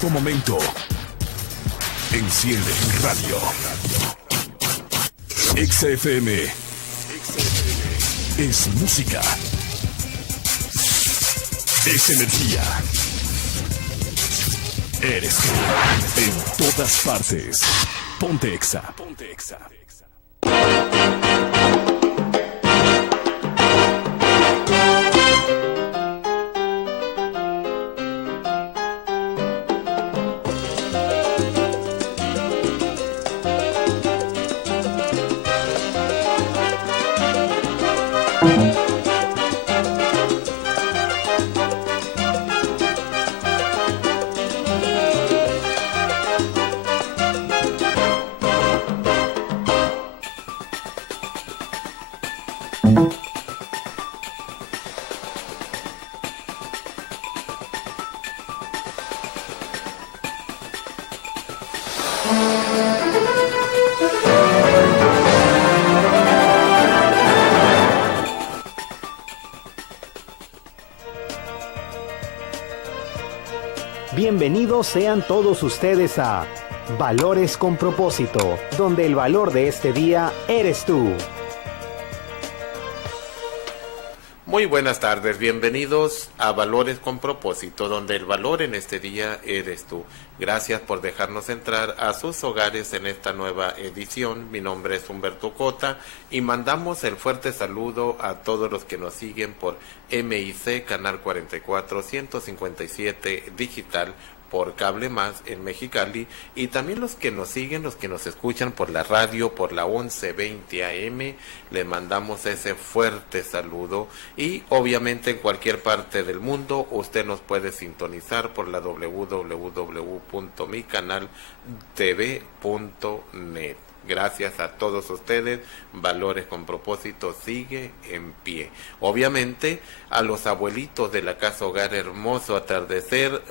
todo momento. Enciende tu radio. XFM es música. Es energía. Eres tú. En todas partes. Ponte Exa. Ponte Exa. Bienvenidos sean todos ustedes a Valores con Propósito, donde el valor de este día eres tú. Muy buenas tardes, bienvenidos a Valores con Propósito, donde el valor en este día eres tú. Gracias por dejarnos entrar a sus hogares en esta nueva edición. Mi nombre es Humberto Cota y mandamos el fuerte saludo a todos los que nos siguen por MIC Canal 44 157 Digital, por Cable Más en Mexicali, y también los que nos siguen, los que nos escuchan por la radio, por la 1120 AM, le mandamos ese fuerte saludo, y obviamente en cualquier parte del mundo usted nos puede sintonizar por la www.micanaltv.net. Gracias a todos ustedes, Valores con Propósito sigue en pie. Obviamente, a los abuelitos de la Casa Hogar Hermoso Atardecer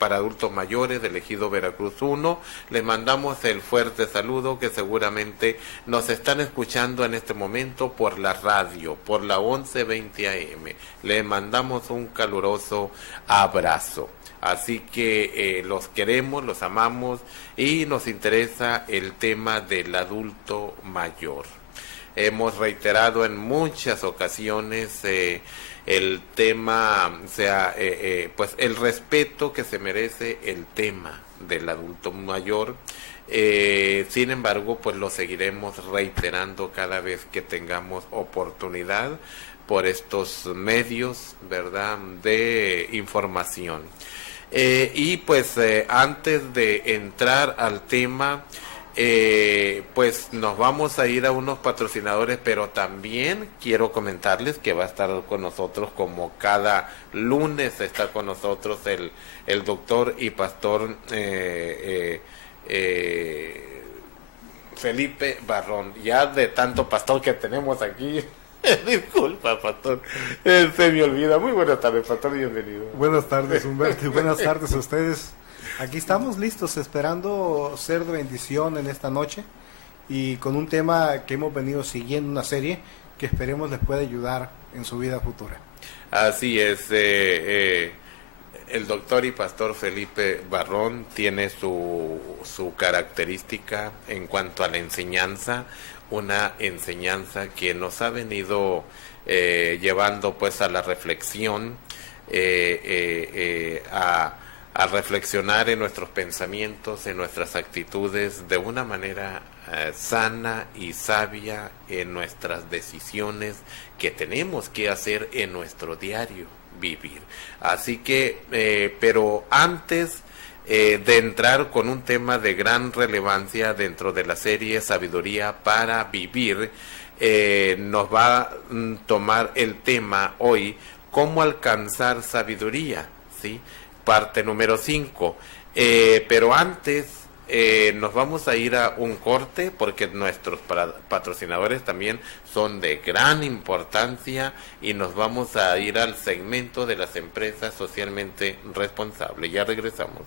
para adultos mayores del Ejido Veracruz 1, les mandamos el fuerte saludo, que seguramente nos están escuchando en este momento por la radio, por la 1120 AM. Les mandamos un caluroso abrazo. Así que los queremos, los amamos y nos interesa el tema del adulto mayor. Hemos reiterado en muchas ocasiones el tema, o sea, pues el respeto que se merece el tema del adulto mayor. Sin embargo, pues lo seguiremos reiterando cada vez que tengamos oportunidad por estos medios, ¿verdad?, de información. Y pues antes de entrar al tema, pues nos vamos a ir a unos patrocinadores, pero también quiero comentarles que va a estar con nosotros, como cada lunes está con nosotros el doctor y pastor Felipe Barrón. Ya de tanto pastor que tenemos aquí, disculpa, pastor, se me olvida. Muy buenas tardes, pastor, bienvenido. Buenas tardes, Humberto, y buenas tardes a ustedes. Aquí estamos listos, esperando ser de bendición en esta noche, y con un tema que hemos venido siguiendo, una serie que esperemos les pueda ayudar en su vida futura. Así es, el doctor y pastor Felipe Barrón tiene su característica en cuanto a la enseñanza, una enseñanza que nos ha venido llevando pues a la reflexión, a reflexionar en nuestros pensamientos, en nuestras actitudes, de una manera sana y sabia en nuestras decisiones que tenemos que hacer en nuestro diario vivir. Así que, pero antes de entrar con un tema de gran relevancia dentro de la serie Sabiduría para Vivir, nos va a tomar el tema hoy, cómo alcanzar sabiduría, ¿sí? Parte número 5. Pero antes nos vamos a ir a un corte, porque nuestros patrocinadores también son de gran importancia, y nos vamos a ir al segmento de las empresas socialmente responsables. Ya regresamos.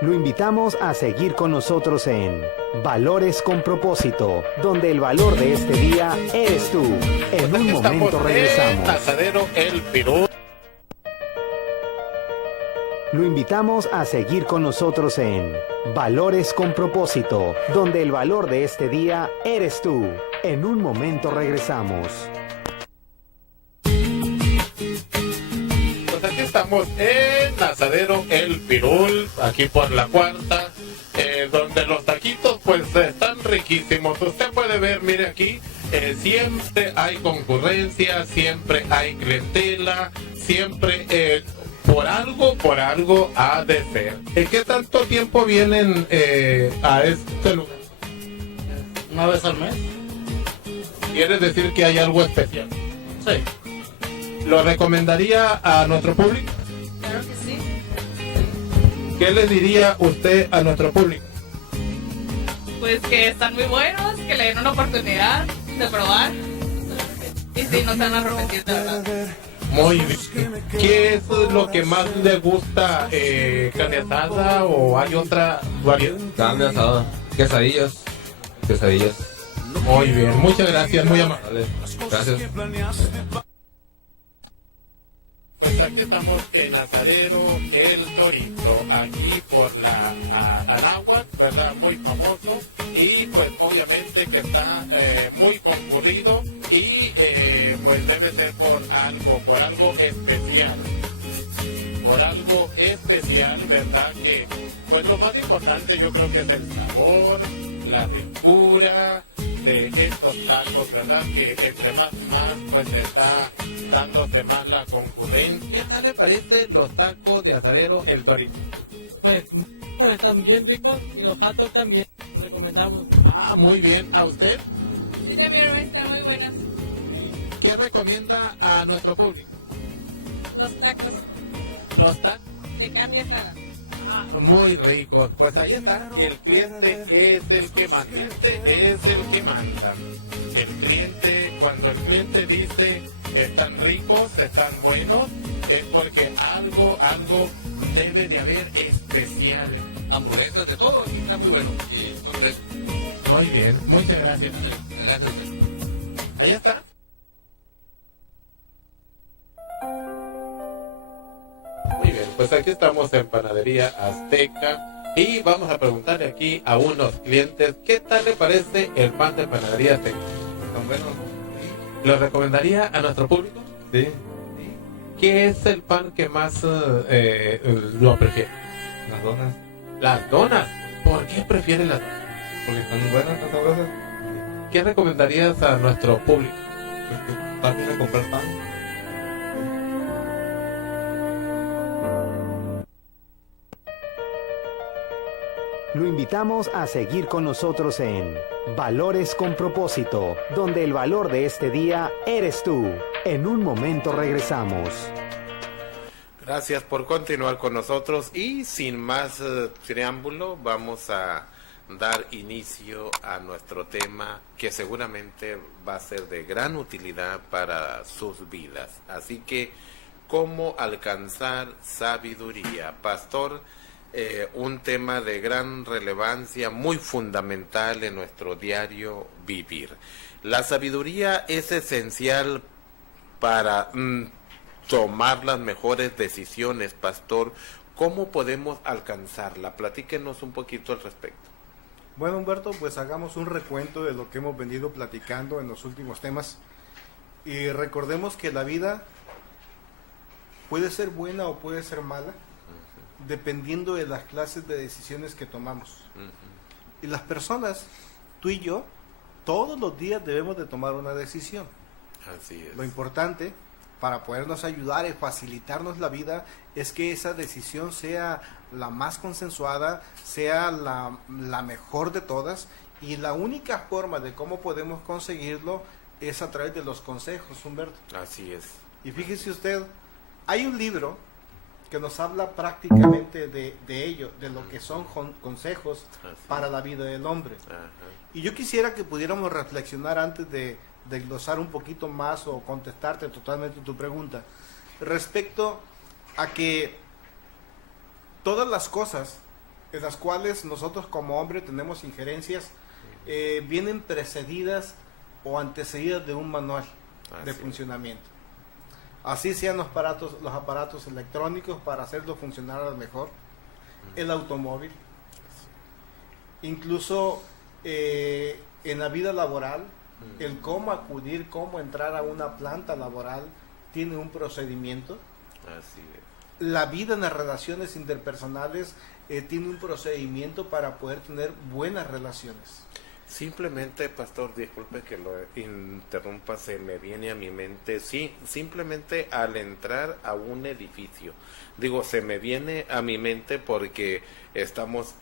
Lo invitamos a seguir con nosotros en Valores con Propósito, donde el valor de este día eres tú. En un momento regresamos. Asadero El Pirul. Lo invitamos a seguir con nosotros en Valores con propósito, donde el valor de este día eres tú. En un momento regresamos. Pues aquí estamos en Asadero El Pirul, aquí por la cuarta, donde los taquitos pues están riquísimos. Usted puede ver, mire aquí, siempre hay concurrencia, siempre hay clientela, siempre por algo ha de ser. ¿Qué tanto tiempo vienen a este lugar? Una vez al mes. ¿Quiere decir que hay algo especial? Sí. ¿Lo recomendaría a nuestro público? Claro que sí. ¿Qué le diría usted a nuestro público? Pues que están muy buenos, que le den una oportunidad de probar. Y sí, no se van a arrepentir, de verdad. Muy bien. ¿Qué es lo que más le gusta? ¿Carne asada o hay otra variedad? Carne asada, quesadillas. Muy bien, muchas gracias, muy amable. Vale, gracias. Pues aquí estamos en Asadero El Torito, aquí por la Anáhuac, ¿verdad? Muy famoso y pues obviamente que está muy concurrido y pues debe ser por algo especial. Por algo especial, ¿verdad? Que pues lo más importante yo creo que es el sabor, la ricura de estos tacos, ¿verdad? Que entre más pues está dándose más la concurrencia. ¿Qué tal le parece los tacos de Asadero El Torito? Pues están bien ricos y los platos también recomendamos. Ah, muy bien. ¿A usted? Sí, también están muy buenos. ¿Qué recomienda a nuestro público? Los tacos Los tacos. de carne asada. Muy ricos. Pues ahí está. El cliente es el que manda. Es el que manda. El cliente, cuando el cliente dice están ricos, están buenos, es porque algo debe de haber especial. Hamburguesas de todo, está muy bueno. Y con fresco. Muy bien. Muchas gracias. Gracias. Ahí está. Muy bien, pues aquí estamos en Panadería Azteca y vamos a preguntarle aquí a unos clientes qué tal le parece el pan de Panadería Azteca. ¿Están buenos? ¿Lo recomendaría a nuestro público? Sí. ¿Qué es el pan que más lo prefiere? Las donas. Las donas. ¿Por qué prefiere las donas? Porque están buenas, están sabrosas. ¿Qué recomendarías a nuestro público? Porque también a comprar pan. Lo invitamos a seguir con nosotros en Valores con propósito, donde el valor de este día eres tú. En un momento regresamos. Gracias por continuar con nosotros y sin más preámbulo vamos a dar inicio a nuestro tema que seguramente va a ser de gran utilidad para sus vidas. Así que, ¿cómo alcanzar sabiduría? Pastor, un tema de gran relevancia, muy fundamental en nuestro diario vivir. La sabiduría es esencial para tomar las mejores decisiones, Pastor. ¿Cómo podemos alcanzarla? Platíquenos un poquito al respecto. Bueno, Humberto, pues hagamos un recuento de lo que hemos venido platicando en los últimos temas y recordemos que la vida puede ser buena o puede ser mala, dependiendo de las clases de decisiones que tomamos. Y las personas, tú y yo, todos los días debemos de tomar una decisión. Así es. Lo importante para podernos ayudar y facilitarnos la vida es que esa decisión sea la más consensuada, sea la mejor de todas, y la única forma de cómo podemos conseguirlo es a través de los consejos, Humberto. Así es. Y fíjese usted, hay un libro que nos habla prácticamente de ello, de lo que son consejos para la vida del hombre. Ajá. Y yo quisiera que pudiéramos reflexionar antes de glosar un poquito más o contestarte totalmente tu pregunta, respecto a que todas las cosas en las cuales nosotros como hombre tenemos injerencias vienen precedidas o antecedidas de un manual de funcionamiento. Así sean los aparatos electrónicos para hacerlo funcionar al mejor, el automóvil, incluso en la vida laboral, el cómo acudir, cómo entrar a una planta laboral, tiene un procedimiento. Así es. La vida en las relaciones interpersonales tiene un procedimiento para poder tener buenas relaciones. Simplemente, pastor, disculpe que lo interrumpa, se me viene a mi mente, sí, simplemente al entrar a un edificio, digo, se me viene a mi mente porque estamos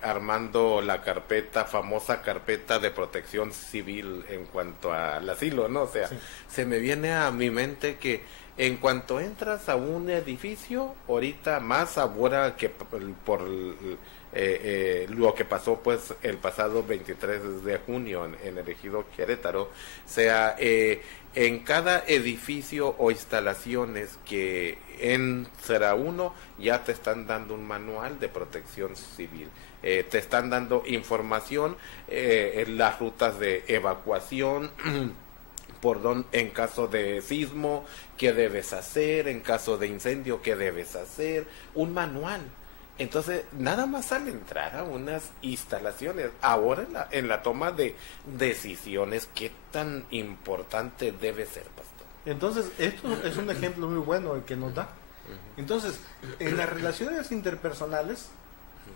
armando la famosa carpeta de protección civil en cuanto al asilo, ¿no? O sea, Sí. se me viene a mi mente que en cuanto entras a un edificio, ahorita más ahora que por lo que pasó pues el pasado 23 de junio en el ejido Querétaro, sea en cada edificio o instalaciones que entra uno, ya te están dando un manual de protección civil. Te están dando información en las rutas de evacuación, en caso de sismo, qué debes hacer, en caso de incendio, qué debes hacer, un manual. Entonces, nada más al entrar a unas instalaciones, ahora en la toma de decisiones, ¿qué tan importante debe ser, pastor? Entonces, esto es un ejemplo muy bueno el que nos da. Entonces, en las relaciones interpersonales,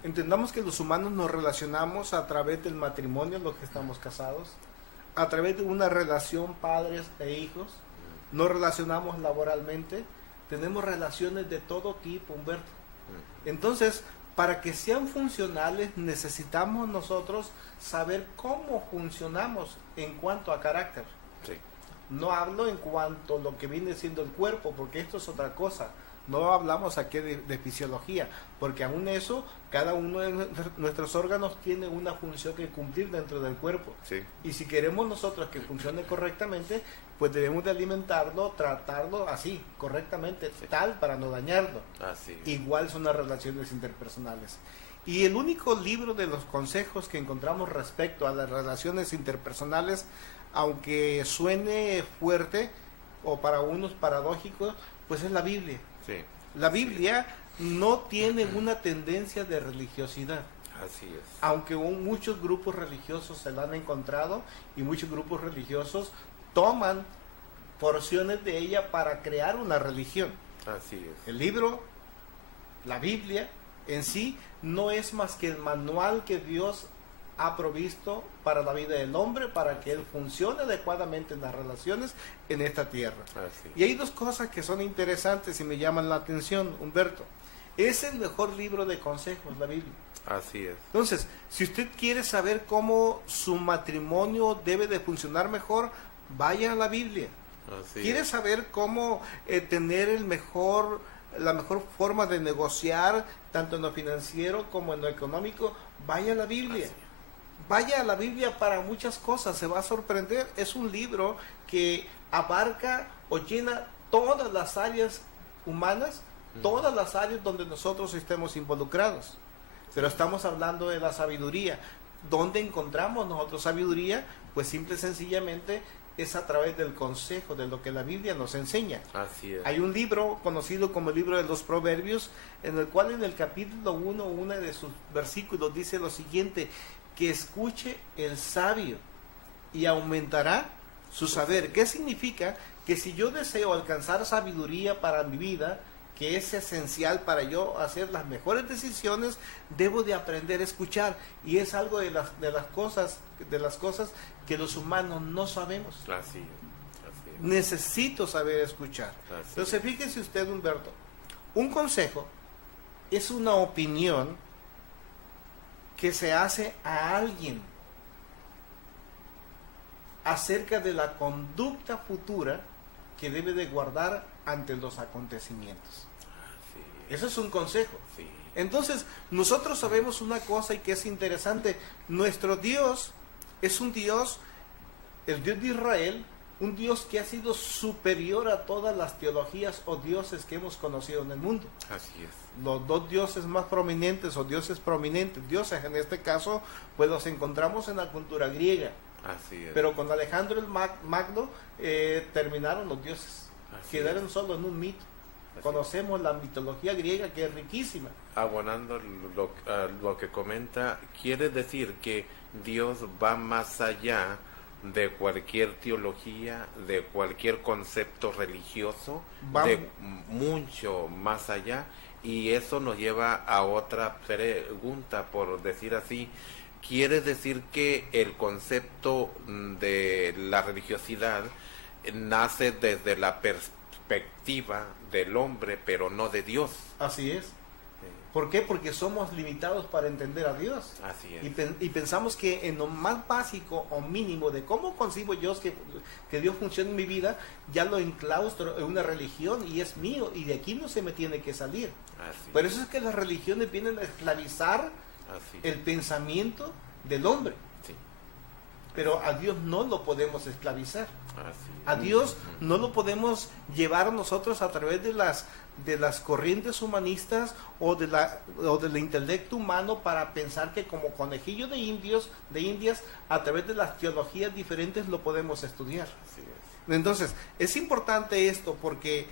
entendamos que los humanos nos relacionamos a través del matrimonio, los que estamos casados, a través de una relación padres e hijos, nos relacionamos laboralmente, tenemos relaciones de todo tipo, Humberto. Entonces, para que sean funcionales, necesitamos nosotros saber cómo funcionamos en cuanto a carácter. Sí. No hablo en cuanto a lo que viene siendo el cuerpo, porque esto es otra cosa. No hablamos aquí de fisiología, porque aún eso, cada uno de nuestros órganos tiene una función que cumplir dentro del cuerpo. Sí. Y si queremos nosotros que funcione correctamente, pues debemos de alimentarlo, tratarlo así, correctamente, tal para no dañarlo. Así. Igual son las relaciones interpersonales. Y el único libro de los consejos que encontramos respecto a las relaciones interpersonales, aunque suene fuerte o para unos paradójico, pues es la Biblia. Sí. La Biblia no tiene una tendencia de religiosidad, Así es. aunque muchos grupos religiosos se la han encontrado y muchos grupos religiosos toman porciones de ella para crear una religión. Así es. El libro, la Biblia en sí, no es más que el manual que Dios ha provisto para la vida del hombre, para que él funcione adecuadamente en las relaciones en esta tierra. Así. Y hay dos cosas que son interesantes y me llaman la atención, Humberto. Es el mejor libro de consejos, la Biblia. Así es. Entonces, si usted quiere saber cómo su matrimonio debe de funcionar mejor, vaya a la Biblia. Así ¿Quiere es. saber cómo tener la mejor forma de negociar, tanto en lo financiero como en lo económico? Vaya a la Biblia. Vaya a la Biblia para muchas cosas, se va a sorprender. Es un libro que abarca o llena todas las áreas humanas, todas las áreas donde nosotros estemos involucrados. Pero estamos hablando de la sabiduría. ¿Dónde encontramos nosotros sabiduría? Pues simple y sencillamente es a través del consejo, de lo que la Biblia nos enseña. Así es. Hay un libro conocido como el libro de los Proverbios, en el cual en el capítulo 1, uno de sus versículos dice lo siguiente: que escuche el sabio y aumentará su saber. ¿Qué significa? Que si yo deseo alcanzar sabiduría para mi vida, que es esencial para yo hacer las mejores decisiones, debo de aprender a escuchar. Y es algo de las cosas que los humanos no sabemos. Así es. Así es. Necesito saber escuchar. Así Entonces, fíjese usted, Humberto, un consejo es una opinión que se hace a alguien acerca de la conducta futura que debe de guardar ante los acontecimientos. Así es. Eso es un consejo. Sí. Entonces, nosotros sabemos una cosa y que es interesante. Nuestro Dios es un Dios, el Dios de Israel, un Dios que ha sido superior a todas las teologías o dioses que hemos conocido en el mundo. Así es. Los dos dioses más prominentes o dioses prominentes, dioses en este caso, pues los encontramos en la cultura griega. Así es. Pero con Alejandro el Magno terminaron los dioses. Así quedaron es. solo en un mito. Así Conocemos la mitología griega, que es riquísima. Abonando lo que comenta, quiere decir que Dios va más allá de cualquier teología, de cualquier concepto religioso, Va- de mucho más allá, y eso nos lleva a otra pregunta, por decir así. Quiere decir que el concepto de la religiosidad nace desde la perspectiva del hombre, pero no de Dios. Así es. ¿Por qué? Porque somos limitados para entender a Dios. Así es. Y pensamos que en lo más básico o mínimo de cómo concibo yo que Dios funcione en mi vida, ya lo enclaustro en una religión y es mío, y de aquí no se me tiene que salir. Así Por eso es que las religiones vienen a esclavizar Así el pensamiento del hombre. sí, Pero a Dios no lo podemos esclavizar. así A Dios no lo podemos llevar nosotros a través de las corrientes humanistas o del intelecto humano para pensar que como conejillo de indias, a través de las teologías diferentes lo podemos estudiar. Así es. Entonces, es importante esto porque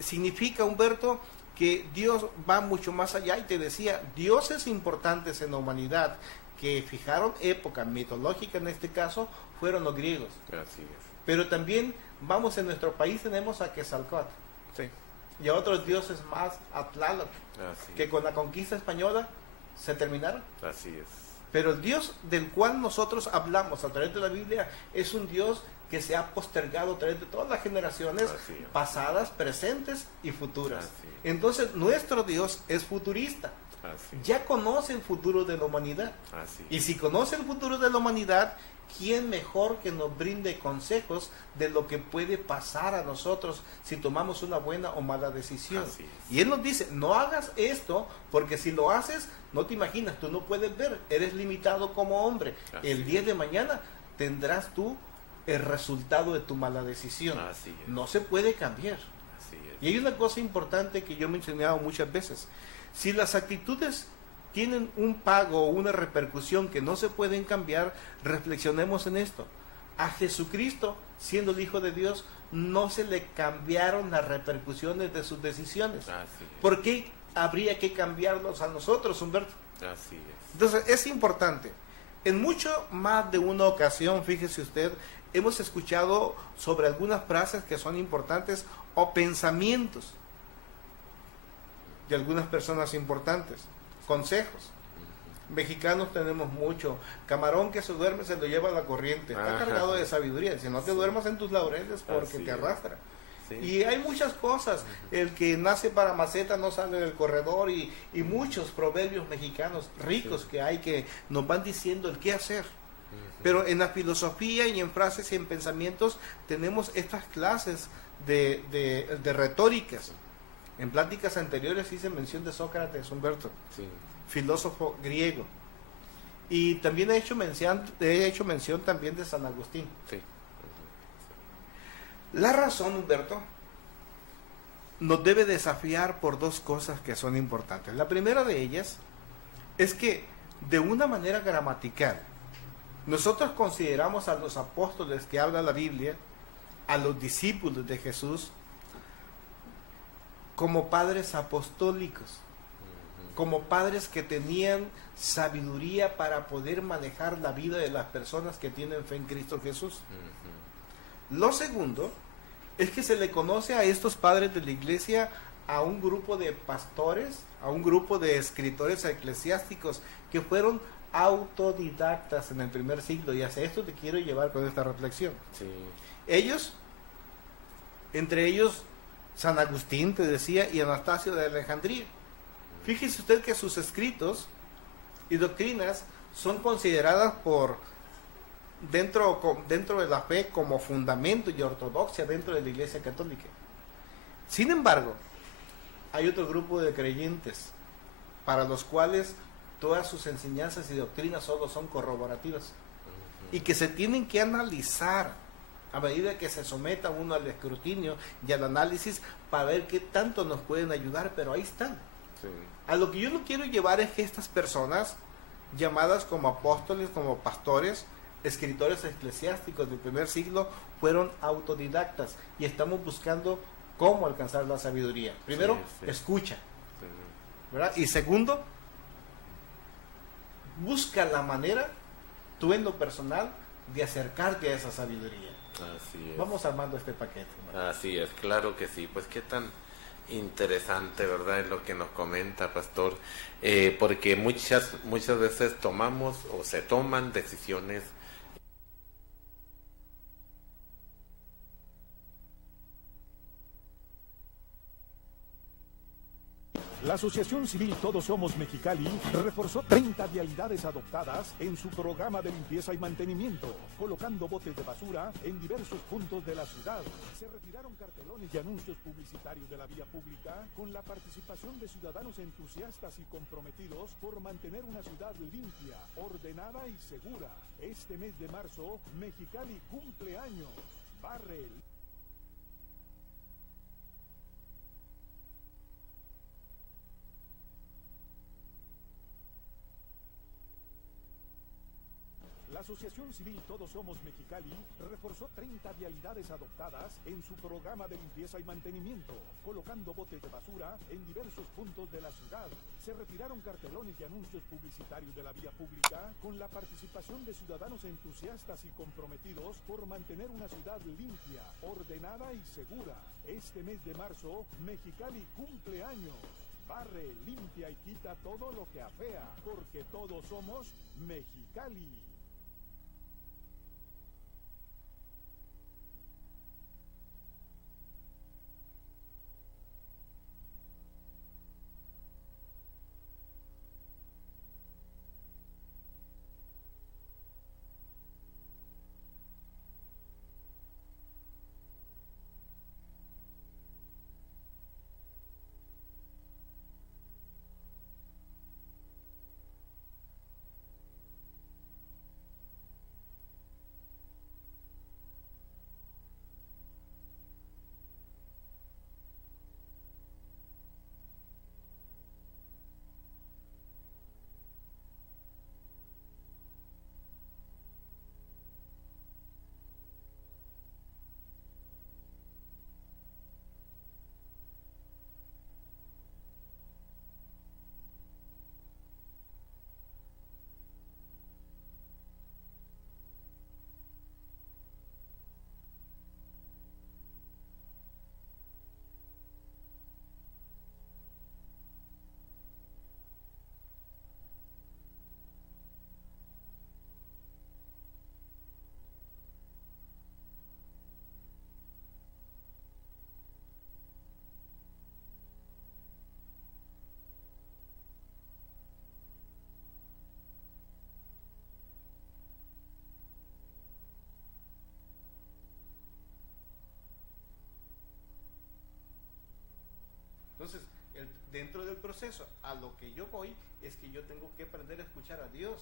significa, Humberto, que Dios va mucho más allá, y te decía, dioses importantes en la humanidad que fijaron época mitológica en este caso fueron los griegos. Así es. Pero también, vamos, en nuestro país tenemos a Quetzalcóatl Sí, y a otros dioses más, a Tlaloc, así que con la conquista española se terminaron. Así es. Pero el Dios del cual nosotros hablamos a través de la Biblia es un Dios que se ha postergado a través de todas las generaciones Así es. pasadas, presentes y futuras. Así es. Entonces, nuestro Dios es futurista. Así es. Ya conoce el futuro de la humanidad. Así Y es. si conoce el futuro de la humanidad, ¿quién mejor que nos brinde consejos de lo que puede pasar a nosotros si tomamos una buena o mala decisión? Así es. Y Él nos dice, no hagas esto, porque si lo haces, no te imaginas, tú no puedes ver, eres limitado como hombre. Así El día de mañana tendrás tú el resultado de tu mala decisión. Así es. No se puede cambiar. Así es. Y hay una cosa importante que yo he mencionado muchas veces. Si las actitudes tienen un pago o una repercusión que no se pueden cambiar, reflexionemos en esto. A Jesucristo, siendo el Hijo de Dios, no se le cambiaron las repercusiones de sus decisiones. Así es. ¿Por qué habría que cambiarlos a nosotros, Humberto? Así es. Entonces, es importante. En mucho más de una ocasión, fíjese usted, hemos escuchado sobre algunas frases que son importantes o pensamientos de algunas personas importantes, consejos. Mexicanos tenemos mucho. Camarón que se duerme se lo lleva a la corriente. Está Ajá. cargado de sabiduría. Si no te duermas en tus laureles porque Así te es. arrastra. Sí. Y hay muchas cosas. El que nace para maceta no sale del corredor, y muchos proverbios mexicanos ricos que hay que nos van diciendo el qué hacer. Pero en la filosofía y en frases y en pensamientos tenemos estas clases de retóricas. En pláticas anteriores hice mención de Sócrates, Humberto, Sí. filósofo griego. Y también he hecho mención también de San Agustín. Sí. La razón, Humberto, nos debe desafiar por dos cosas que son importantes. La primera de ellas es que, de una manera gramatical, nosotros consideramos a los apóstoles que habla la Biblia, a los discípulos de Jesús, como padres apostólicos, como padres que tenían sabiduría para poder manejar la vida de las personas que tienen fe en Cristo Jesús. Lo segundo es que se le conoce a estos padres de la iglesia a un grupo de pastores, a un grupo de escritores eclesiásticos que fueron autodidactas en el primer siglo, y hacia esto te quiero llevar con esta reflexión. Sí. Ellos, entre ellos San Agustín, te decía, y Anastasio de Alejandría. Fíjese usted que sus escritos y doctrinas son consideradas dentro de la fe como fundamento y ortodoxia dentro de la Iglesia Católica. Sin embargo, hay otro grupo de creyentes para los cuales todas sus enseñanzas y doctrinas solo son corroborativas y que se tienen que analizar a medida que se someta uno al escrutinio y al análisis para ver qué tanto nos pueden ayudar, pero ahí están. Sí. A lo que yo no quiero llevar es que estas personas, llamadas como apóstoles, como pastores, escritores eclesiásticos del primer siglo, fueron autodidactas, y estamos buscando cómo alcanzar la sabiduría. Primero, Sí, sí. escucha, Sí. ¿verdad? Y segundo, busca la manera, tú en lo personal, de acercarte a esa sabiduría. Así es. Vamos armando este paquete, ¿no? Así es, claro que sí. Pues qué tan interesante, ¿verdad? Es lo que nos comenta, pastor. Porque muchas veces tomamos o se toman decisiones. La Asociación Civil Todos Somos Mexicali reforzó 30 vialidades adoptadas en su programa de limpieza y mantenimiento, colocando botes de basura en diversos puntos de la ciudad. Se retiraron cartelones y anuncios publicitarios de la vía pública con la participación de ciudadanos entusiastas y comprometidos por mantener una ciudad limpia, ordenada y segura. Este mes de marzo, Mexicali cumple años. Barre el La Asociación Civil Todos Somos Mexicali reforzó 30 vialidades adoptadas en su programa de limpieza y mantenimiento, colocando botes de basura en diversos puntos de la ciudad. Se retiraron cartelones y anuncios publicitarios de la vía pública con la participación de ciudadanos entusiastas y comprometidos por mantener una ciudad limpia, ordenada y segura. Este mes de marzo, Mexicali cumple años. Barre, limpia y quita todo lo que afea, porque todos somos Mexicali. Entonces, dentro del proceso, a lo que yo voy, es que yo tengo que aprender a escuchar a Dios.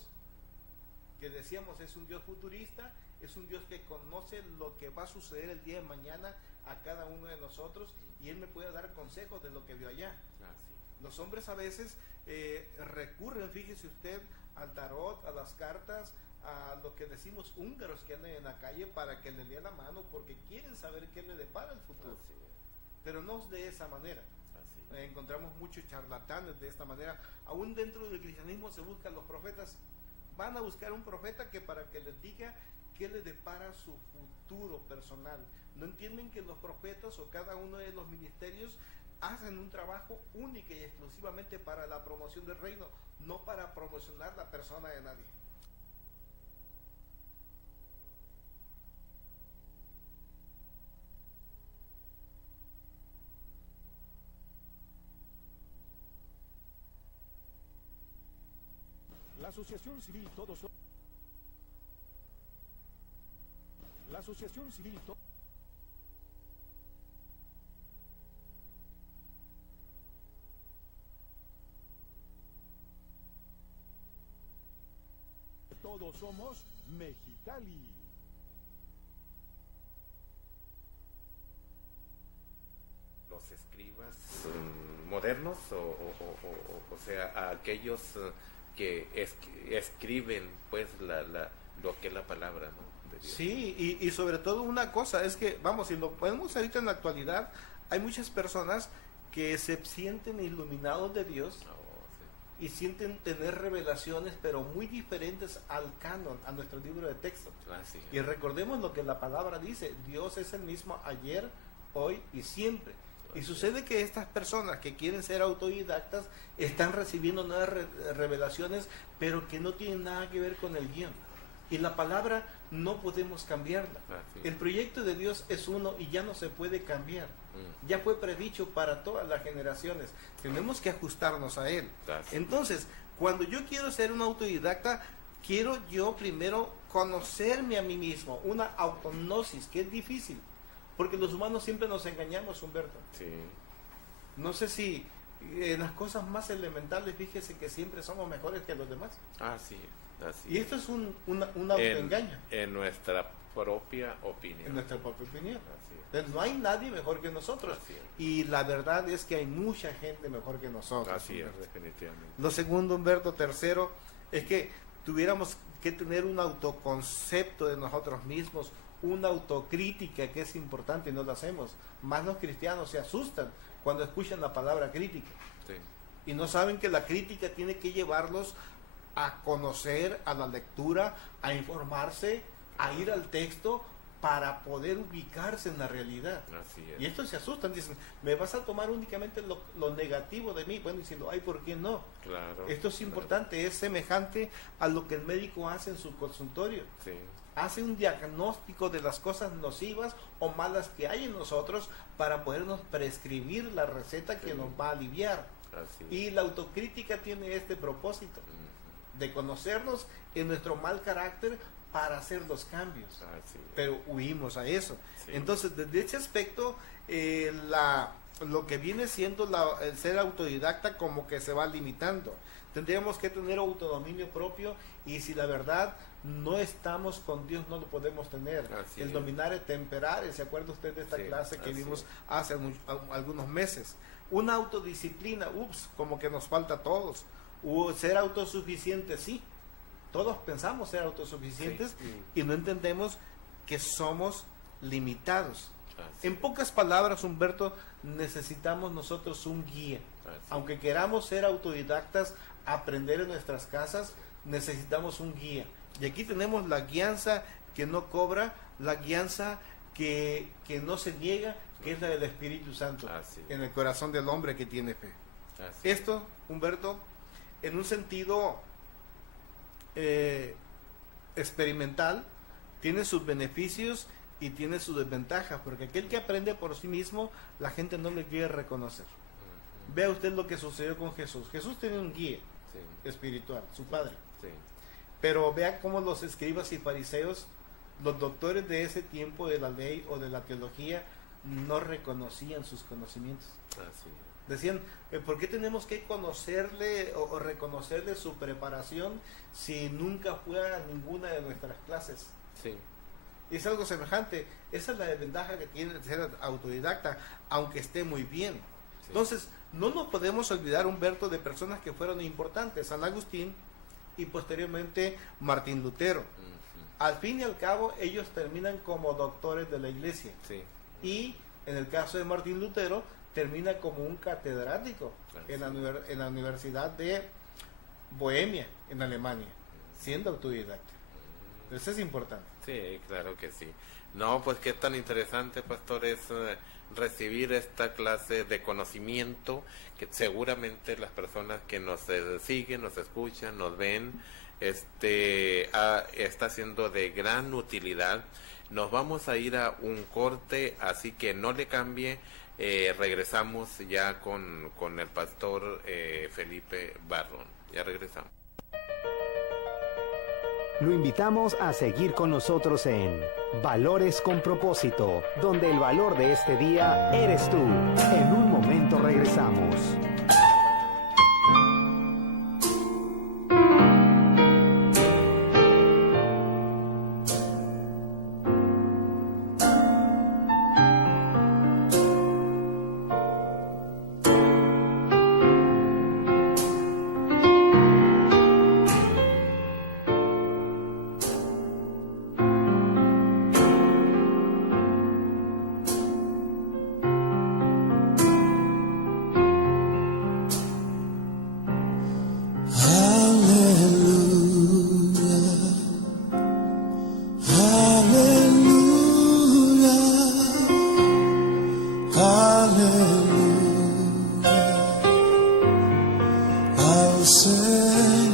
Que decíamos, es un Dios futurista, es un Dios que conoce lo que va a suceder el día de mañana a cada uno de nosotros, y Él me puede dar consejos de lo que vio allá. Así. Los hombres a veces recurren, fíjese usted, al tarot, a las cartas, a lo que decimos húngaros que andan en la calle para que le lea la mano, porque quieren saber qué le depara el futuro. Así es. Pero no es de esa manera. Así. Encontramos muchos charlatanes de esta manera. Aún dentro del cristianismo se buscan los profetas. Van a buscar un profeta que para que les diga qué le depara su futuro personal. No entienden que los profetas o cada uno de los ministerios hacen un trabajo único y exclusivamente para la promoción del reino, no para promocionar la persona de nadie. La Asociación Civil Todos Somos. La Asociación Civil Todos. Todos somos Mexicali. Los escribas modernos, o sea, a aquellos que escriben pues lo que es la palabra, ¿no? De Dios. Sí, y sobre todo una cosa, es que, vamos, si lo ponemos ahorita en la actualidad, hay muchas personas que se sienten iluminados de Dios y sienten tener revelaciones, pero muy diferentes al canon, a nuestro libro de texto. Así es. Y recordemos lo que la palabra dice: Dios es el mismo ayer, hoy y siempre. Y sucede que estas personas que quieren ser autodidactas están recibiendo nuevas revelaciones, pero que no tienen nada que ver con el guión. Y la palabra no podemos cambiarla. El proyecto de Dios es uno y ya no se puede cambiar. Ya fue predicho para todas las generaciones. Tenemos que ajustarnos a él. Entonces, cuando yo quiero ser un autodidacta, quiero yo primero conocerme a mí mismo, una autognosis, que es difícil. Porque los humanos siempre nos engañamos, Humberto. Sí. No sé si en las cosas más elementales, fíjese que siempre somos mejores que los demás. Así es. Así Y esto es un autoengaño. En nuestra propia opinión. En nuestra propia opinión. Así es. Entonces, no hay nadie mejor que nosotros. Así es. Y la verdad es que hay mucha gente mejor que nosotros. Así es, Humberto. definitivamente. Lo segundo, Humberto, tercero, es que tuviéramos que tener un autoconcepto de nosotros mismos, una autocrítica que es importante y no lo hacemos. Más los cristianos se asustan cuando escuchan la palabra crítica. Sí. Y no saben que la crítica tiene que llevarlos a conocer, a la lectura, a informarse, a ir al texto para poder ubicarse en la realidad. Así es. Y estos se asustan, dicen, ¿me vas a tomar únicamente lo negativo de mí? Bueno, diciendo, ay, ¿por qué no? Claro. Esto es importante, es semejante a lo que el médico hace en su consultorio. Sí. Hace un diagnóstico de las cosas nocivas o malas que hay en nosotros para podernos prescribir la receta que nos va a aliviar. Así es. Y la autocrítica tiene este propósito, de conocernos en nuestro mal carácter para hacer los cambios. Así es. Pero huimos a eso. Sí. Entonces, desde ese aspecto, lo que viene siendo el ser autodidacta como que se va limitando. Tendríamos que tener autodominio propio, y si la verdad no estamos con Dios, no lo podemos tener. Así el es. dominar, el temperar, ¿se acuerda usted de esta Sí, clase que así vimos es. hace algunos meses? Una autodisciplina, como que nos falta a todos. Ser autosuficiente, sí. Todos pensamos ser autosuficientes, Sí. y no entendemos que somos limitados. Así En pocas palabras, Humberto, necesitamos nosotros un guía. Así. Aunque queramos ser autodidactas, aprender en nuestras casas, necesitamos un guía. Y aquí tenemos la guianza que no cobra, la guianza que no se niega, que es la del Espíritu Santo Así. en el corazón del hombre que tiene fe. Así. Esto, Humberto, en un sentido experimental, tiene sus beneficios y tiene sus desventajas, porque aquel que aprende por sí mismo, la gente no le quiere reconocer. Vea usted lo que sucedió con Jesús. Jesús tenía un guía Sí. espiritual, su padre. Sí. Pero vea cómo los escribas y fariseos, los doctores de ese tiempo de la ley o de la teología, no reconocían sus conocimientos. Así. Decían, ¿por qué tenemos que conocerle o reconocerle su preparación si nunca fue a ninguna de nuestras clases? Sí. Y es algo semejante. Esa es la desventaja que tiene de ser autodidacta, aunque esté muy bien. Sí. Entonces, no nos podemos olvidar, Humberto, de personas que fueron importantes. San Agustín y posteriormente Martín Lutero. Ujú. Al fin y al cabo, ellos terminan como doctores de la iglesia. Sí. Y en el caso de Martín Lutero, termina como un catedrático en la Universidad de Bohemia, en Alemania, siendo autodidacta. Eso es importante. Sí, claro que sí. No, pues qué tan interesante, pastor, es recibir esta clase de conocimiento que seguramente las personas que nos siguen, nos escuchan, nos ven, está siendo de gran utilidad. Nos vamos a ir a un corte, así que no le cambie. Regresamos ya con el pastor Felipe Barrón. Ya regresamos. Lo invitamos a seguir con nosotros en Valores con Propósito, donde el valor de este día eres tú. En un momento regresamos. al Señor.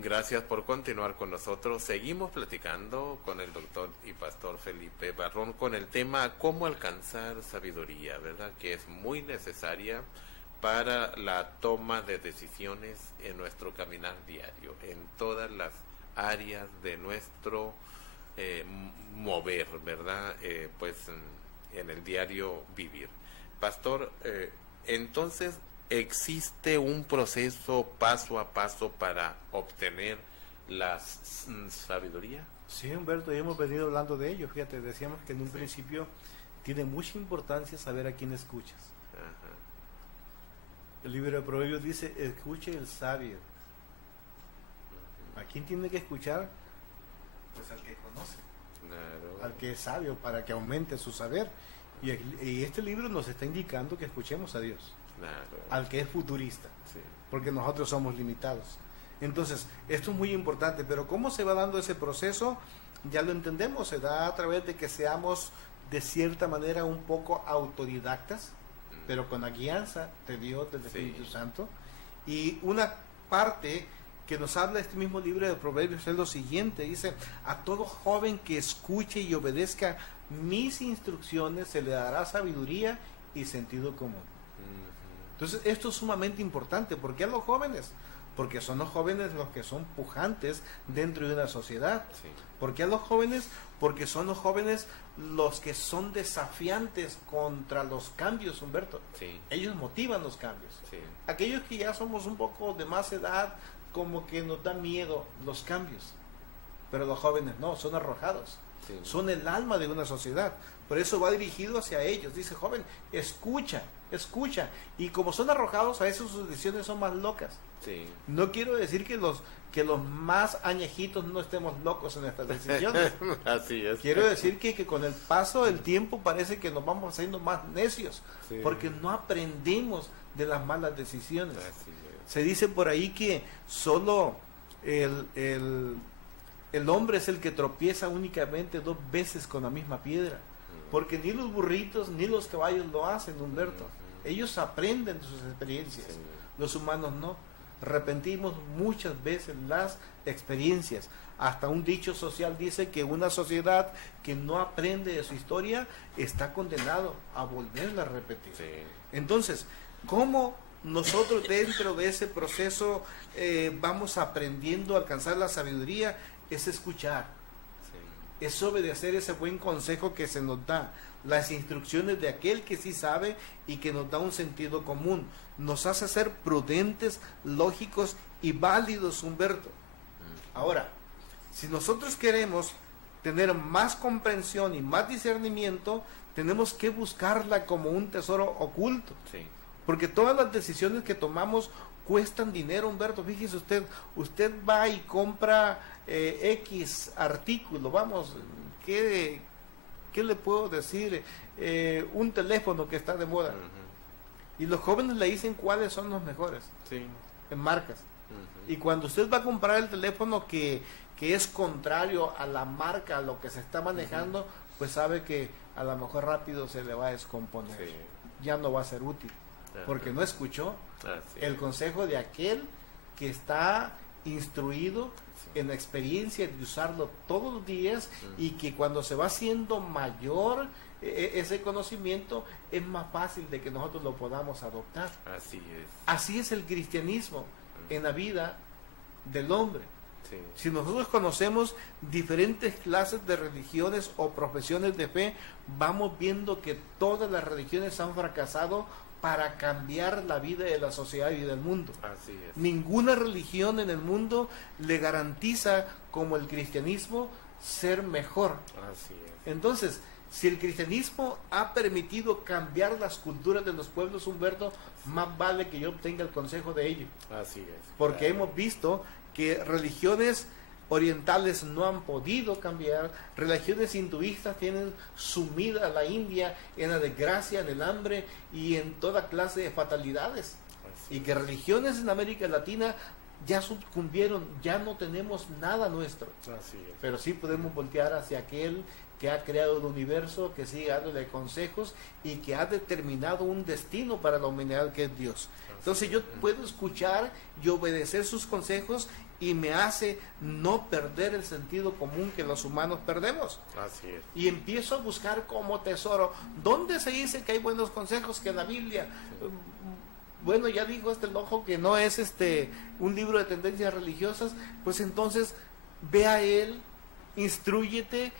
Gracias por continuar con nosotros. Seguimos platicando con el doctor y pastor Felipe Barrón con el tema cómo alcanzar sabiduría, ¿verdad? Que es muy necesaria para la toma de decisiones en nuestro caminar diario, en todas las áreas de nuestro mover, ¿verdad? Pues en el diario vivir. Pastor, entonces, ¿existe un proceso paso a paso para obtener la sabiduría? Sí, Humberto, ya hemos venido hablando de ello. Fíjate, decíamos que en un principio tiene mucha importancia saber a quién escuchas. Ajá. El libro de Proverbios dice, escuche el sabio. ¿A quién tiene que escuchar? Pues al que conoce, claro, al que es sabio, para que aumente su saber. Y este libro nos está indicando que escuchemos a Dios. claro. Al que es futurista, Sí. porque nosotros somos limitados. Entonces, esto es muy importante, pero ¿cómo se va dando ese proceso? Ya lo entendemos, se da a través de que seamos de cierta manera un poco autodidactas, pero con la guianza de Dios, del Espíritu Santo. Y una parte que nos habla este mismo libro de Proverbios es lo siguiente, dice, a todo joven que escuche y obedezca mis instrucciones se le dará sabiduría y sentido común. Entonces esto es sumamente importante. ¿Por qué a los jóvenes? Porque son los jóvenes los que son pujantes dentro de una sociedad. Sí. ¿Por qué a los jóvenes? Porque son los jóvenes los que son desafiantes contra los cambios, Humberto. Sí. Ellos motivan los cambios. Sí. Aquellos que ya somos un poco de más edad, como que nos da miedo los cambios. Pero los jóvenes no, son arrojados. Sí. Son el alma de una sociedad. Por eso va dirigido hacia ellos. Dice, joven, escucha. Y como son arrojados, a veces sus decisiones son más locas. Sí. No quiero decir que los más añejitos no estemos locos en estas decisiones. Así es. Quiero decir que con el paso del tiempo parece que nos vamos haciendo más necios, Sí. porque no aprendemos de las malas decisiones. Así es. Se dice por ahí que solo el hombre es el que tropieza únicamente 2 veces con la misma piedra, porque ni los burritos ni los caballos lo hacen, Humberto. Ellos aprenden de sus experiencias, los humanos no. Repetimos muchas veces las experiencias. Hasta un dicho social dice que una sociedad que no aprende de su historia está condenado a volverla a repetir. Sí. Entonces, ¿cómo nosotros dentro de ese proceso vamos aprendiendo a alcanzar la sabiduría? Es escuchar, Sí. es obedecer ese buen consejo que se nos da, las instrucciones de aquel que sí sabe y que nos da un sentido común, nos hace ser prudentes, lógicos y válidos, Humberto. Ahora, si nosotros queremos tener más comprensión y más discernimiento, tenemos que buscarla como un tesoro oculto, Sí. porque todas las decisiones que tomamos cuestan dinero, Humberto. Fíjese usted va y compra X artículo, vamos, ¿qué le puedo decir? Un teléfono que está de moda. Ujú. Y los jóvenes le dicen cuáles son los mejores, Sí. en marcas. Ujú. Y cuando usted va a comprar el teléfono que es contrario a la marca, a lo que se está manejando, pues sabe que a lo mejor rápido se le va a descomponer. Sí. Ya no va a ser útil, Ajá. porque no escuchó Así el es. consejo de aquel que está instruido Sí. en la experiencia de usarlo todos los días, y que cuando se va haciendo mayor ese conocimiento, es más fácil de que nosotros lo podamos adoptar. Así es. Así es el cristianismo en la vida del hombre. Sí. Si nosotros conocemos diferentes clases de religiones o profesiones de fe, vamos viendo que todas las religiones han fracasado para cambiar la vida de la sociedad y del mundo. Así es. Ninguna religión en el mundo le garantiza, como el cristianismo, ser mejor. Así es. Entonces, si el cristianismo ha permitido cambiar las culturas de los pueblos, Humberto, más vale que yo obtenga el consejo de ello. Así es. Porque Claro. hemos visto que religiones orientales no han podido cambiar, religiones hinduistas tienen sumida a la India en la desgracia, en el hambre y en toda clase de fatalidades. Así Y que religiones en América Latina ya sucumbieron, ya no tenemos nada nuestro. Así es. Pero sí podemos voltear hacia aquel que ha creado el universo, que sigue dándole consejos y que ha determinado un destino para la humanidad, que es Dios. Entonces yo puedo escuchar y obedecer sus consejos, y me hace no perder el sentido común que los humanos perdemos. Así es. Y empiezo a buscar como tesoro. ¿Dónde se dice que hay buenos consejos? Que en la Biblia. Bueno, ya dijo este loco que no es un libro de tendencias religiosas. Pues entonces ve a él, instrúyete.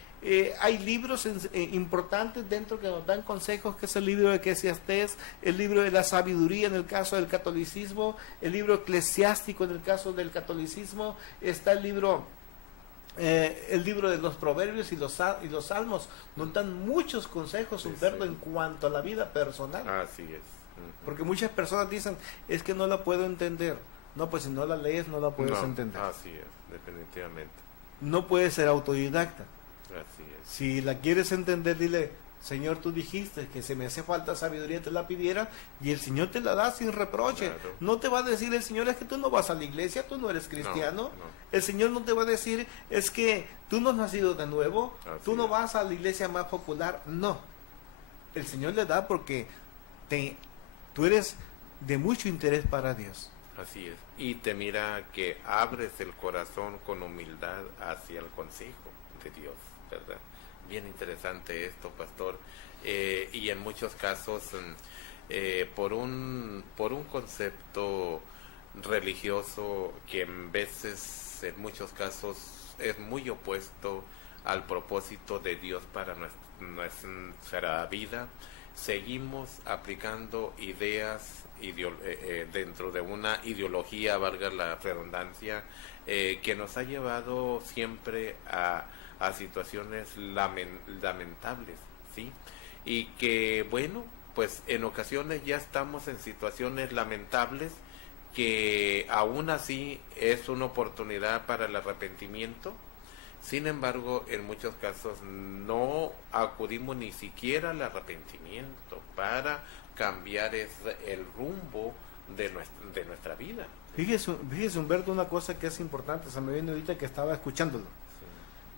Hay libros importantes dentro que nos dan consejos, que es el libro de Eclesiastés, el libro de la sabiduría en el caso del catolicismo, el libro eclesiástico en el caso del catolicismo, está el libro de los proverbios y los salmos. Nos dan muchos consejos, Sí, Humberto, sí. en cuanto a la vida personal. Así es. Ujú. Porque muchas personas dicen, es que no la puedo entender. No, pues si no la lees no la puedes No, entender. Así es, definitivamente. No puedes ser autodidacta. Así es. Si la quieres entender, dile, Señor, tú dijiste que se me hace falta sabiduría, te la pidiera, y el Señor te la da sin reproche. Claro. No te va a decir el Señor, es que tú no vas a la iglesia, tú no eres cristiano. No. El Señor no te va a decir, es que tú no has nacido de nuevo, Así tú no es. vas a la iglesia más popular. No. El Señor le da porque tú eres de mucho interés para Dios. Así es. Y te mira que abres el corazón con humildad hacia el consejo de Dios, ¿verdad? Bien interesante esto, pastor. Y en muchos casos, por un concepto religioso que en muchos casos, es muy opuesto al propósito de Dios para nuestra vida, seguimos aplicando ideas dentro de una ideología, valga la redundancia, que nos ha llevado siempre a situaciones lamentables, ¿sí? Y que, bueno, pues en ocasiones ya estamos en situaciones lamentables que aún así es una oportunidad para el arrepentimiento. Sin embargo, en muchos casos no acudimos ni siquiera al arrepentimiento para cambiar el rumbo de nuestra vida. Fíjese, Humberto, una cosa que es importante, se me viene ahorita que estaba escuchándolo.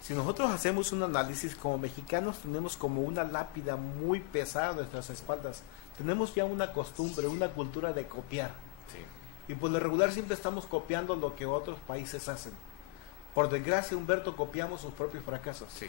Si nosotros hacemos un análisis, como mexicanos tenemos como una lápida muy pesada a nuestras espaldas. Tenemos ya una costumbre, una cultura de copiar. Sí. Y por lo regular siempre estamos copiando lo que otros países hacen. Por desgracia, Humberto, copiamos sus propios fracasos. Sí.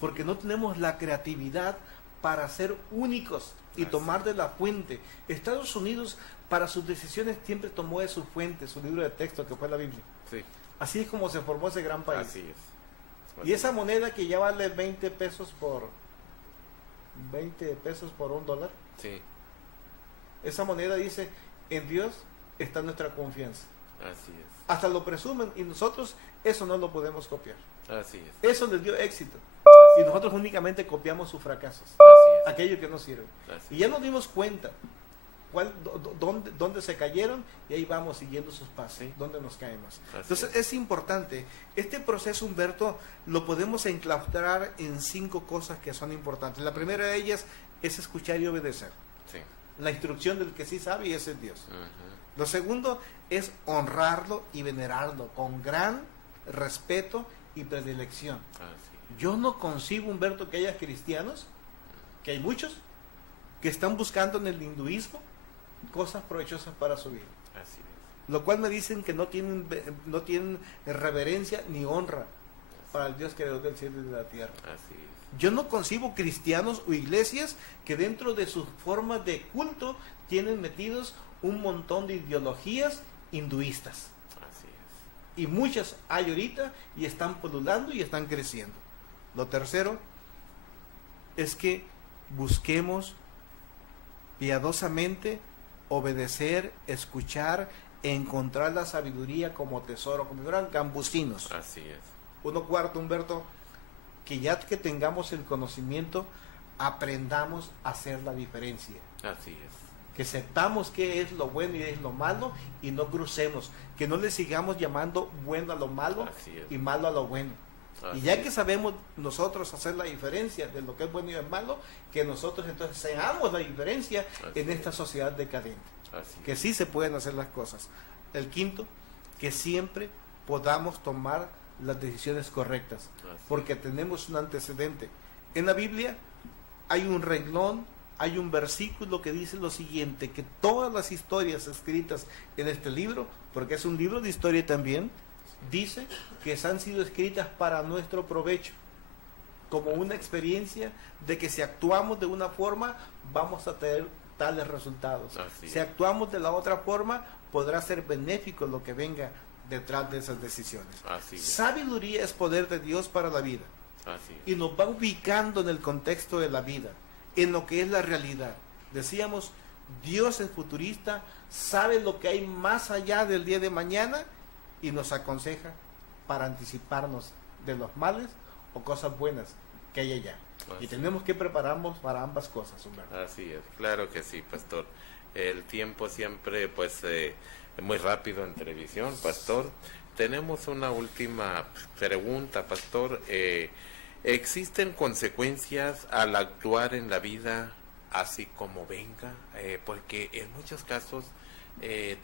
Porque no tenemos la creatividad para ser únicos y tomar de la fuente. Estados Unidos, para sus decisiones, siempre tomó de su fuente, su libro de texto, que fue la Biblia. Sí. Así es como se formó ese gran país. Así es. Y esa moneda que ya vale 20 pesos por $1, Sí. esa moneda dice, en Dios está nuestra confianza. Así es. Hasta lo presumen y nosotros eso no lo podemos copiar. Así es. Eso les dio éxito. Y nosotros únicamente copiamos sus fracasos, Así es. aquello que no sirve. Así Y ya nos dimos cuenta dónde se cayeron y ahí vamos siguiendo sus pasos, Sí. dónde nos caemos. Así Entonces es importante, este proceso, Humberto, lo podemos enclaustrar en 5 cosas que son importantes. La primera de ellas es escuchar y obedecer. Sí. La instrucción del que sí sabe y ese es Dios. Ujú. Lo segundo es honrarlo y venerarlo con gran respeto y predilección. Así. Yo no concibo, Humberto, que haya cristianos, que hay muchos, que están buscando en el hinduismo cosas provechosas para su vida. Así es. Lo cual me dicen que no tienen reverencia ni honra para el Dios creador del cielo y de la tierra. Así es. Yo no concibo cristianos o iglesias que dentro de sus formas de culto tienen metidos un montón de ideologías hinduistas. Así es. Y muchas hay ahorita y están pululando y están creciendo. Lo tercero es que busquemos piadosamente obedecer, escuchar, encontrar la sabiduría como tesoro, como si fueran gambusinos. Así es. Uno cuarto, Humberto, que ya que tengamos el conocimiento, aprendamos a hacer la diferencia. Así es. Que sepamos qué es lo bueno y es lo malo y no crucemos. Que no le sigamos llamando bueno a lo malo Así es. y malo a lo bueno. Así Y ya es. que sabemos nosotros hacer la diferencia de lo que es bueno y es malo, que nosotros entonces seamos la diferencia Así en es. esta sociedad decadente. Así Que es. sí se pueden hacer las cosas. El quinto, que siempre podamos tomar las decisiones correctas. Así Porque tenemos un antecedente. En la Biblia hay un renglón, hay un versículo que dice lo siguiente, que todas las historias escritas en este libro, porque es un libro de historia también, dice que han sido escritas para nuestro provecho, como una experiencia de que si actuamos de una forma vamos a tener tales resultados. Así Si es. actuamos de la otra forma, podrá ser benéfico lo que venga detrás de esas decisiones. Así es. Sabiduría es poder de Dios para la vida Así es. y nos va ubicando en el contexto de la vida, en lo que es la realidad. Decíamos, Dios es futurista, sabe lo que hay más allá del día de mañana y nos aconseja para anticiparnos de los males o cosas buenas que hay allá. Así Y tenemos que prepararnos para ambas cosas, Humberto. Así es, claro que sí, pastor. El tiempo siempre, pues, muy rápido en televisión, pastor. Tenemos una última pregunta, pastor. ¿Existen consecuencias al actuar en la vida así como venga? Porque en muchos casos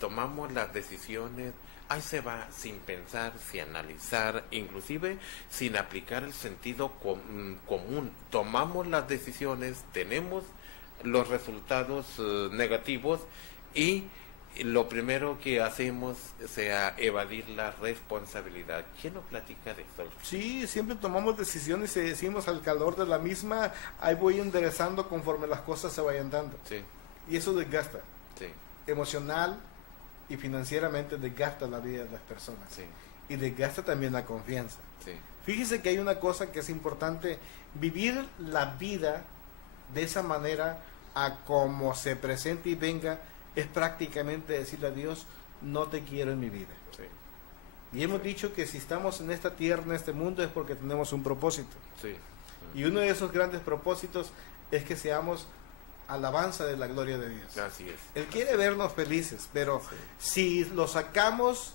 tomamos las decisiones, ahí se va, sin pensar, sin analizar, inclusive sin aplicar el sentido común. Tomamos las decisiones, tenemos los resultados negativos y lo primero que hacemos sea evadir la responsabilidad. ¿Quién nos platica de eso? Sí, siempre tomamos decisiones y decimos al calor de la misma, ahí voy enderezando conforme las cosas se vayan dando. Sí, Y eso desgasta. sí, Emocional y financieramente desgasta la vida de las personas. sí, Y desgasta también la confianza. sí, Fíjese que hay una cosa que es importante, vivir la vida de esa manera a como se presente y venga, es prácticamente decirle a Dios, no te quiero en mi vida. sí, Y hemos dicho que si estamos en esta tierra, en este mundo, es porque tenemos un propósito. sí. Y uno de esos grandes propósitos es que seamos alabanza de la gloria de Dios. Así es. Él quiere vernos felices, pero si lo sacamos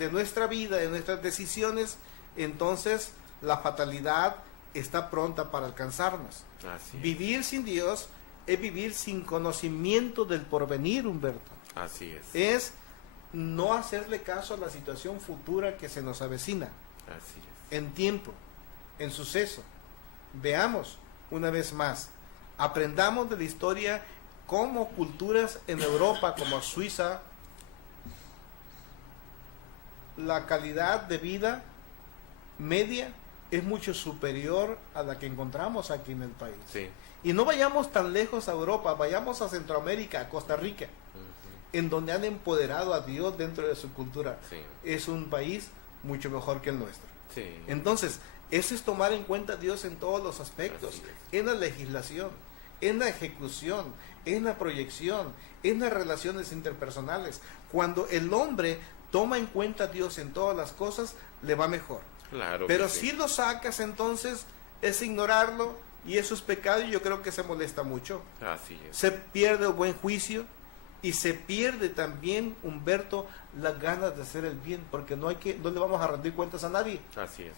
de nuestra vida, de nuestras decisiones, entonces la fatalidad está pronta para alcanzarnos. Así es. Vivir sin Dios es vivir sin conocimiento del porvenir, Humberto. Así es. Es no hacerle caso a la situación futura que se nos avecina, Así es. en tiempo, en suceso. Veamos una vez más, aprendamos de la historia cómo culturas en Europa como Suiza, la calidad de vida media es mucho superior a la que encontramos aquí en el país. Sí. Y no vayamos tan lejos a Europa, vayamos a Centroamérica, a Costa Rica, en donde han empoderado a Dios dentro de su cultura. Sí. Es un país mucho mejor que el nuestro. Sí. Entonces, eso es tomar en cuenta a Dios en todos los aspectos, Así en la legislación, en la ejecución, en la proyección, en las relaciones interpersonales. Cuando el hombre toma en cuenta a Dios en todas las cosas, le va mejor. Claro. Pero que si lo sacas, entonces es ignorarlo, y eso es pecado, y yo creo que se molesta mucho. Así es. Se pierde el buen juicio, y se pierde también, Humberto, las ganas de hacer el bien, porque no le vamos a rendir cuentas a nadie. Así es.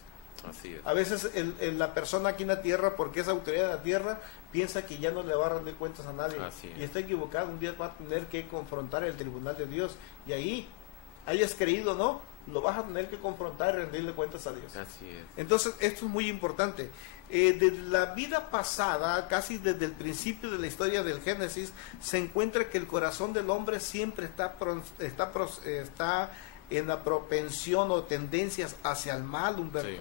Así es. A veces la persona aquí en la tierra, porque es autoridad de la tierra, piensa que ya no le va a rendir cuentas a nadie. Así es. Y está equivocado. Un día va a tener que confrontar el tribunal de Dios. Y ahí, hayas creído o no, lo vas a tener que confrontar y rendirle cuentas a Dios. Así es. Entonces, esto es muy importante. De la vida pasada, casi desde el principio de la historia del Génesis, se encuentra que el corazón del hombre siempre está en la propensión o tendencias hacia el mal, Humberto. Sí.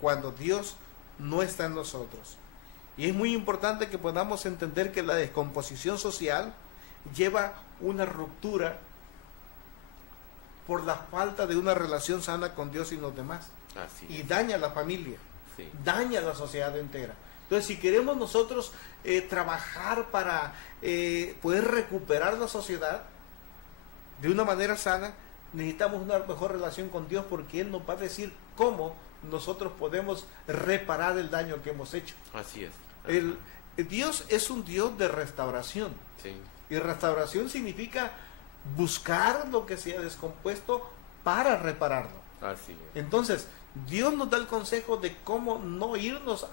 Cuando Dios no está en nosotros. Y es muy importante que podamos entender que la descomposición social lleva una ruptura por la falta de una relación sana con Dios y los demás. Así Y es. daña a la familia, Sí. daña a la sociedad entera. Entonces, si queremos nosotros trabajar para poder recuperar la sociedad de una manera sana, necesitamos una mejor relación con Dios, porque Él nos va a decir cómo nosotros podemos reparar el daño que hemos hecho. Así es. Dios es un Dios de restauración. Sí. Y restauración significa buscar lo que se ha descompuesto para repararlo. Así es. Entonces, Dios nos da el consejo de cómo no irnos,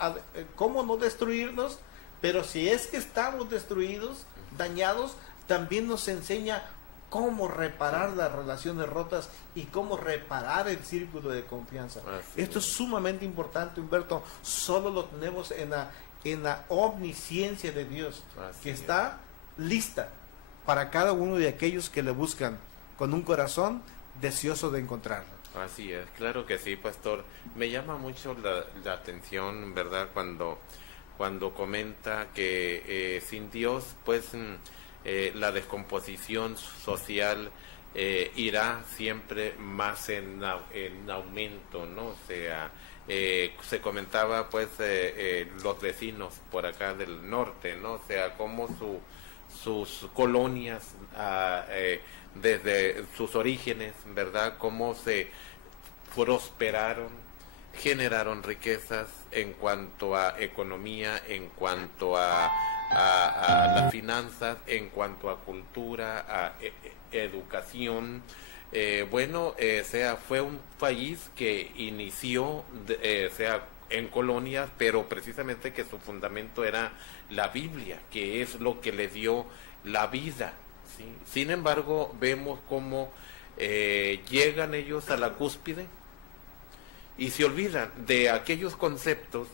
cómo no destruirnos, pero si es que estamos destruidos, dañados, también nos enseña cómo reparar las relaciones rotas y cómo reparar el círculo de confianza. Así Esto es sumamente importante, Humberto. Solo lo tenemos en la omnisciencia de Dios, Así que es. está lista para cada uno de aquellos que le buscan con un corazón deseoso de encontrarlo. Así es, claro que sí, pastor. Me llama mucho la atención, ¿verdad? Cuando comenta que sin Dios, pues la descomposición social irá siempre más en aumento, ¿no? O sea, se comentaba, pues, los vecinos por acá del norte, ¿no? O sea, cómo sus colonias, desde sus orígenes, ¿verdad? Cómo se prosperaron, generaron riquezas en cuanto a economía, en cuanto a las finanzas, en cuanto a cultura, a educación. Fue un país que inició, en colonias, pero precisamente que su fundamento era la Biblia, que es lo que le dio la vida, ¿sí? Sin embargo, vemos cómo llegan ellos a la cúspide y se olvidan de aquellos conceptos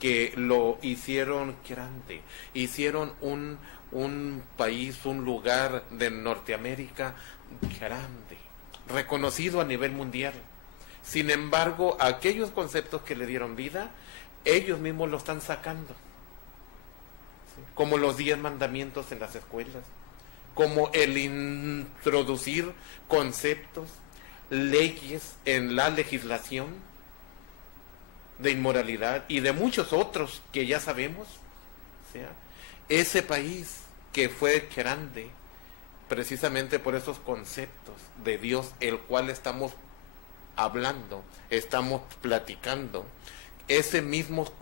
que lo hicieron grande, hicieron un país, un lugar de Norteamérica grande, reconocido a nivel mundial. Sin embargo, aquellos conceptos que le dieron vida, ellos mismos lo están sacando, ¿sí? Como los 10 mandamientos en las escuelas, como el introducir conceptos, leyes en la legislación de inmoralidad y de muchos otros que ya sabemos. O sea, ese país que fue grande precisamente por esos conceptos de Dios, el cual estamos hablando, estamos platicando, ese mismo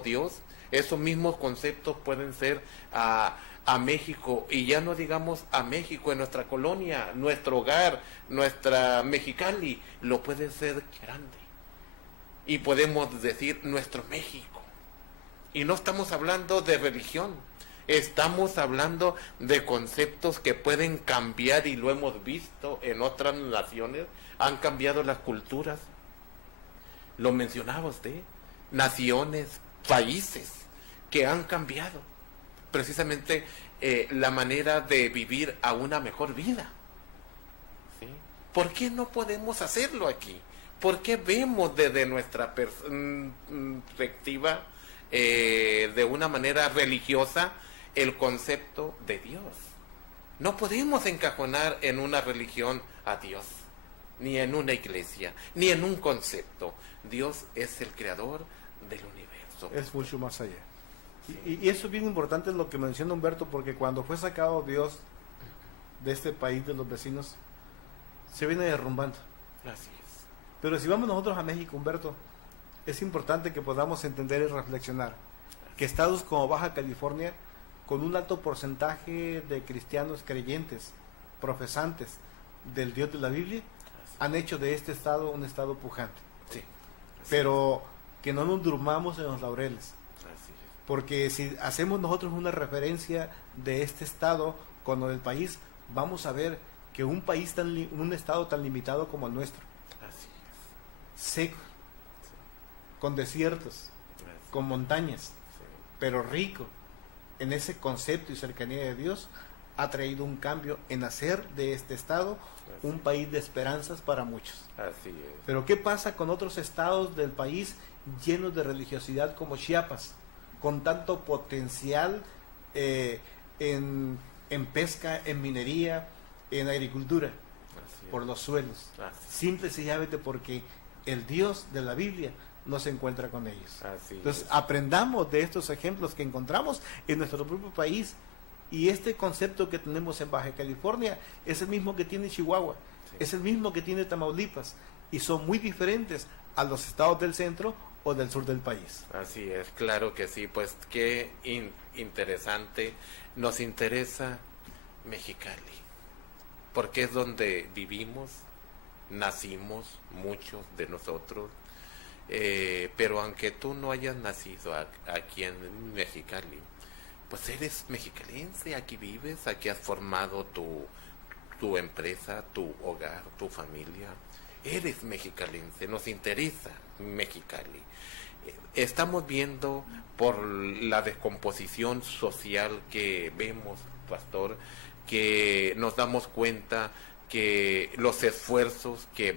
Dios, esos mismos conceptos pueden ser a México, y ya no digamos a México, en nuestra colonia, nuestro hogar, nuestra Mexicali, lo puede ser grande. Y podemos decir nuestro México. Y no estamos hablando de religión, estamos hablando de conceptos que pueden cambiar, y lo hemos visto en otras naciones, han cambiado las culturas. Lo mencionaba usted, naciones, países que han cambiado precisamente la manera de vivir a una mejor vida, ¿sí? ¿Por qué no podemos hacerlo aquí? ¿Por qué vemos desde nuestra perspectiva de una manera religiosa el concepto de Dios? No podemos encajonar en una religión a Dios, ni en una iglesia, ni en un concepto. Dios es el creador del universo. Es mucho más allá. Y eso es bien importante lo que menciona Humberto, porque cuando fue sacado Dios de este país, de los vecinos, se viene derrumbando. Así es. Pero si vamos nosotros a México, Humberto, es importante que podamos entender y reflexionar que estados como Baja California, con un alto porcentaje de cristianos creyentes, profesantes del Dios de la Biblia, han hecho de este estado un estado pujante. Sí. Pero que no nos durmamos en los laureles. Así es. Porque si hacemos nosotros una referencia de este estado con lo del país, vamos a ver que un país un estado tan limitado como el nuestro, Así es. seco, con desiertos, con montañas, pero rico en ese concepto y cercanía de Dios, ha traído un cambio en hacer de este estado un país de esperanzas para muchos. Así es. Pero ¿qué pasa con otros estados del país llenos de religiosidad como Chiapas, con tanto potencial en pesca, en minería, en agricultura, Así es. por los suelos? Así Simple y sencillamente porque el Dios de la Biblia no se encuentra con ellos. Así Entonces, es. aprendamos de estos ejemplos que encontramos en nuestro propio país. Y este concepto que tenemos en Baja California es el mismo que tiene Chihuahua, Sí. es el mismo que tiene Tamaulipas, y son muy diferentes a los estados del centro o del sur del país. Así es, claro que sí, pues qué interesante. Nos interesa Mexicali, porque es donde vivimos, nacimos muchos de nosotros, pero aunque tú no hayas nacido aquí en Mexicali, pues eres mexicalense, aquí vives, aquí has formado tu empresa, tu hogar, tu familia. Eres mexicalense, nos interesa Mexicali. Estamos viendo por la descomposición social que vemos, pastor, que nos damos cuenta que los esfuerzos, que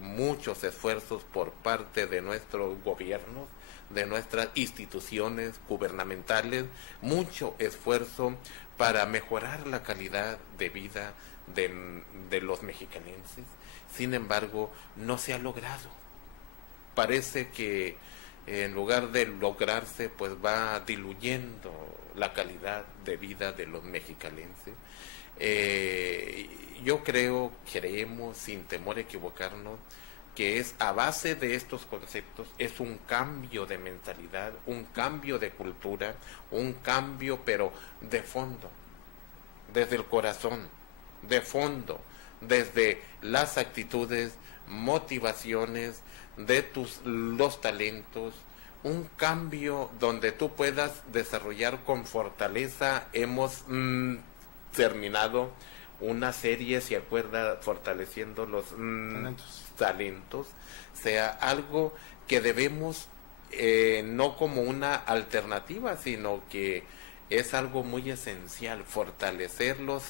muchos esfuerzos por parte de nuestros gobiernos, de nuestras instituciones gubernamentales, mucho esfuerzo para mejorar la calidad de vida de los mexicanenses. Sin embargo, no se ha logrado. Parece que en lugar de lograrse, pues va diluyendo la calidad de vida de los mexicanenses. Yo creemos, sin temor a equivocarnos, que es a base de estos conceptos, es un cambio de mentalidad, un cambio de cultura, un cambio pero de fondo, desde el corazón, de fondo, desde las actitudes, motivaciones, de los talentos, un cambio donde tú puedas desarrollar con fortaleza. Hemos terminado una serie, ¿se acuerda? Fortaleciendo los talentos, sea algo que debemos, no como una alternativa, sino que es algo muy esencial, fortalecer los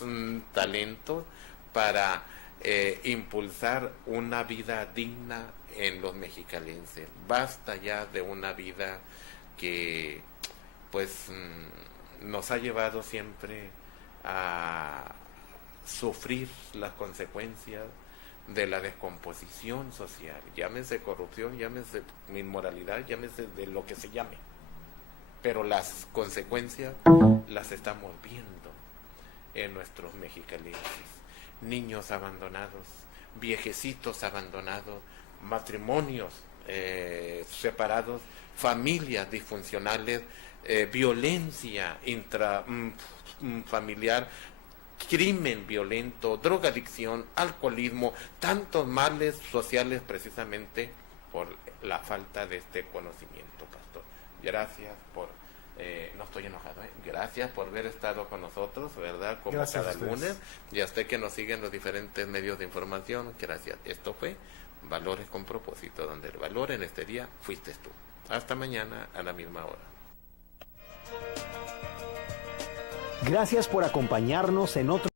talentos para impulsar una vida digna en los mexicalenses. Basta ya de una vida que pues nos ha llevado siempre a sufrir las consecuencias de la descomposición social, llámese corrupción, llámese inmoralidad, llámese de lo que se llame, pero las consecuencias las estamos viendo en nuestros mexicalenses. Niños abandonados, viejecitos abandonados, matrimonios separados, familias disfuncionales, violencia intrafamiliar, crimen violento, drogadicción, alcoholismo, tantos males sociales precisamente por la falta de este conocimiento, pastor. Gracias por, no estoy enojado, gracias por haber estado con nosotros, ¿verdad? Como Gracias cada a ustedes. lunes, y a usted que nos sigue en los diferentes medios de información, gracias. Esto fue Valores con Propósito, donde el valor en este día fuiste tú. Hasta mañana a la misma hora. Gracias por acompañarnos en otro